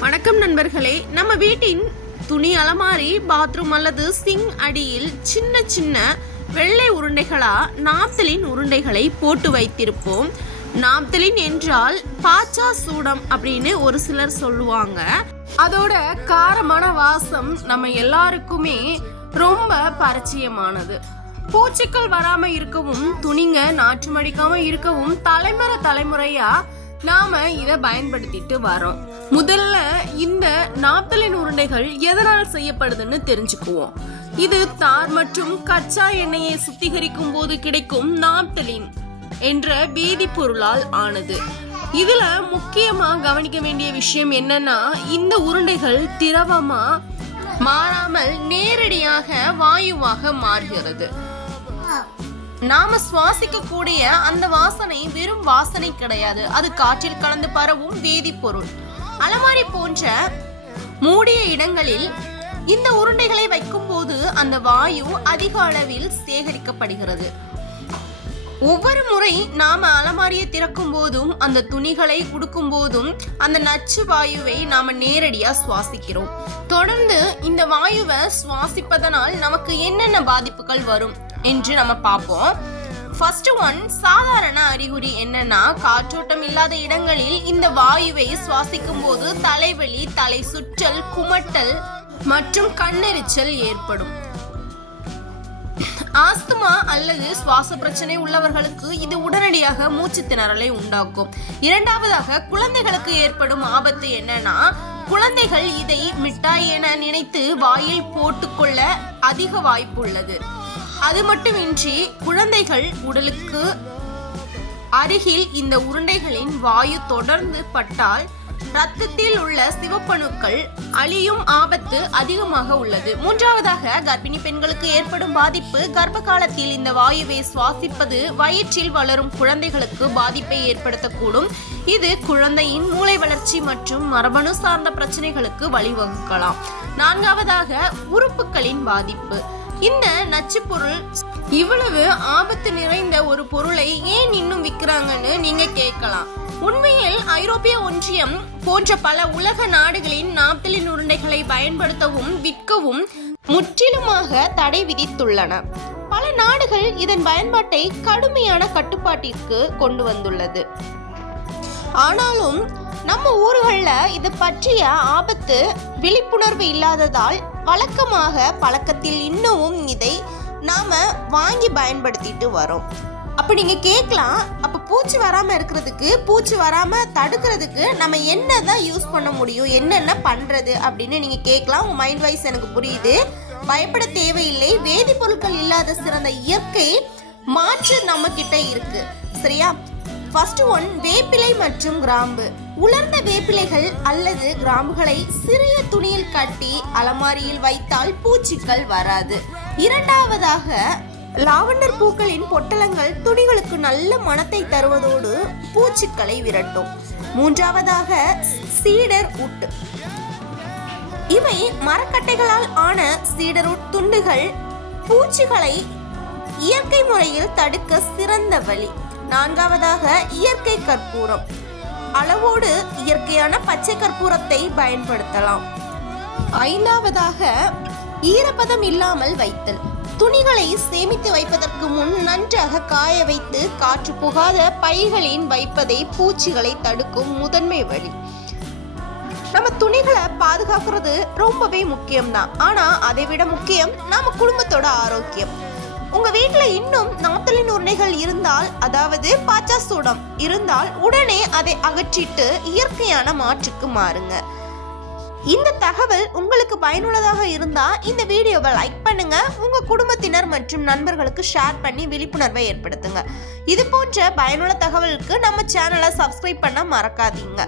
வணக்கம் நண்பர்களே. நம்ம வீட்டின் துணி அலமாரி, பாத்ரூம் அல்லது சிங் அடியில் சின்ன சின்ன வெள்ளை உருண்டைகளா நாப்தலின் உருண்டைகளை போட்டு வைத்திருப்போம். நாப்தலின் என்றால் பாச்சா சூடம் அப்படின்னு ஒரு சிலர் சொல்லுவாங்க. அதோட காரமான வாசம் நம்ம எல்லாருக்குமே ரொம்ப பரிச்சயமானது. பூச்சிக்கள் வராம இருக்கவும், துணிங்க நாற்று மடிக்காம இருக்கவும் தலைமுறையா நாம இதை பயன்படுத்திட்டு வரோம். முதல்ல இந்த நாப்தலின் உருண்டைகள் எதனால் செய்யப்படுதுன்னு தெரிஞ்சுக்குவோம். இது தார் மற்றும் கச்சா எண்ணெயை சுத்திகரிக்கும் போது கிடைக்கும் நாப்தலின் என்ற வேதிப்பொருளால் ஆனது. இதுல முக்கியமா கவனிக்க வேண்டிய விஷயம் என்னன்னா, இந்த உருண்டைகள் திரவமா மாறாமல் நேரடியாக வாயுவாக மாறுகிறது. நாம சுவாசிக்க கூடிய அந்த வாசனை வெறும் வாசனை கிடையாது, அது காற்றில் கலந்து பரவும் வேதிப்பொருள். அலமாரி போன்ற மூடிய இடங்களில் இந்த உருண்டைகளை வைக்கும் போது அந்த வாயு அதிக அளவில் சேகரிக்கப்படுகிறது. ஒவ்வொரு முறை நாம அலமாரியை திறக்கும் போதும் அந்த துணிகளை உடுக்கும் போதும் அந்த நச்சு வாயுவை நாம நேரடியா சுவாசிக்கிறோம். தொடர்ந்து இந்த வாயுவை சுவாசிப்பதனால் நமக்கு என்னென்ன பாதிப்புகள் வரும் என்று நம்ம பார்ப்போம். ஃபர்ஸ்ட் ஒன், சாதாரண அறிகுறி என்னன்னா, காற்றோட்டம் இல்லாத இடங்களில் இந்த வாயுவை சுவாசிக்கும் போது தலைவலி, தலை சுற்றல், குமட்டல் மற்றும் கண்ணெரிச்சல் ஏற்படும். ஆஸ்துமா அல்லது சுவாச பிரச்சனை உள்ளவர்களுக்கு இது உடனடியாக மூச்சு திணறலை உண்டாக்கும். இரண்டாவதாக, குழந்தைகளுக்கு ஏற்படும் ஆபத்து என்னன்னா, குழந்தைகள் இதை மிட்டாய் என நினைத்து வாயில் போட்டுக்கொள்ள அதிக வாய்ப்பு உள்ளது. அது மட்டுமின்றி குழந்தைகள் உடலுக்கு அருகில் இந்த உருண்டைகளின் வாயு தொடர்ந்து பட்டால் இரத்தத்தில் உள்ள சிவப்பணுக்கள் அழியும் ஆபத்து அதிகமாக உள்ளது. மூன்றாவதாக, கர்ப்பிணி பெண்களுக்கு ஏற்படும் பாதிப்பு. கர்ப்ப காலத்தில் இந்த வாயுவை சுவாசிப்பது வயிற்றில் வளரும் குழந்தைகளுக்கு பாதிப்பை ஏற்படுத்தக்கூடும். இது குழந்தையின் மூளை வளர்ச்சி மற்றும் மரபணு சார்ந்த பிரச்சனைகளுக்கு வழிவகுக்கலாம். நான்காவதாக, உறுப்புகளின் பாதிப்பு. இந்த நச்சு பொருள் இவ்வளவு ஆபத்து நிறைந்த ஒரு பொருளை ஏன் இன்னும் விற்கிறாங்கன்னு நீங்க கேட்கலாம். உண்மையில் ஐரோப்பிய ஒன்றியம் போன்ற பல உலக நாடுகளின் நாப்தலின் உருண்டைகளை பயன்படுத்தவும் விற்கவும் முற்றிலுமாக தடை விதித்துள்ளன. பல நாடுகள் இதன் பயன்பாட்டை கடுமையான கட்டுப்பாட்டிற்கு கொண்டு வந்துள்ளது. ஆனாலும் நம்ம ஊர்களில் இது பற்றிய ஆபத்து விழிப்புணர்வு இல்லாததால் வழக்கமாக பழக்கத்தில் இன்னமும் இதை நாம வாங்கி பயன்படுத்திட்டு வரோம். அப்ப நீங்க கேட்கலாம், அப்ப பூச்சி வராம இருக்கிறதுக்கு, பூச்சி வராம தடுக்கிறதுக்கு நம்ம என்னதான் யூஸ் பண்ண முடியும், என்னென்ன பண்றது அப்படின்னு நீங்க கேட்கலாம். உங்க மைண்ட் வைஸ் எனக்கு புரியுது, பயப்பட தேவையில்லை. வேதிப்பொருட்கள் இல்லாத சிறந்த இயற்கை மாற்று நம்ம கிட்ட இருக்கு, சரியா? ஃபர்ஸ்ட் ஒன், வேப்பிலை மற்றும் கிராம்பு. உலர்ந்த வேப்பிலைகள் அல்லது கிராம்புகளை சிறிய துணியில் கட்டி அலமாரியில் வைத்தால் பூச்சிகள் வராது. இரண்டாவதாக, லாவெண்டர் பூக்களின் பொட்டலங்கள் துணிகளுக்கு நல்ல மணத்தை தருவதோடு பூச்சிகளை விரட்டும். மூன்றாவதாக, சீடர் உட். இவை மரக்கட்டைகளால் ஆன சீடர் உட் துண்டுகள் பூச்சிகளை இயற்கை முறையில் தடுக்க சிறந்த வழி. நான்காவதாக, இயற்கை கற்பூரம். அளவோடு இயற்கையான பச்சை கற்பூரத்தை பயன்படுத்தலாம். ஐந்தாவதாக, ஈரப்பதம் இல்லாமல் வைத்தல். துணிகளை சேமித்து வைப்பதற்கு முன் நன்றாக காய வைத்து காற்று புகாத பைகளின் வைப்பதை பூச்சிகளை தடுக்கும் முதன்மை வழி. நம்ம துணிகளை பாதுகாக்கிறது ரொம்பவே முக்கியம்தான். ஆனா அதை விட முக்கியம் நம்ம குடும்பத்தோட ஆரோக்கியம். உங்க வீட்டுல இன்னும் நாப்தலின் உருண்டைகள் இருந்தால், அதாவது பாச்சா சூடம் இருந்தால், உடனே அதை அகற்றிட்டு இயற்கையான மாற்றுக்கு மாறுங்க. இந்த தகவல் உங்களுக்கு பயனுள்ளதாக இருந்தா இந்த வீடியோவை லைக் பண்ணுங்க, உங்க குடும்பத்தினர் மற்றும் நண்பர்களுக்கு ஷேர் பண்ணி விழிப்புணர்வை ஏற்படுத்துங்க. இது போன்ற பயனுள்ள தகவலுக்கு நம்ம சேனலை சப்ஸ்கிரைப் பண்ண மறக்காதீங்க.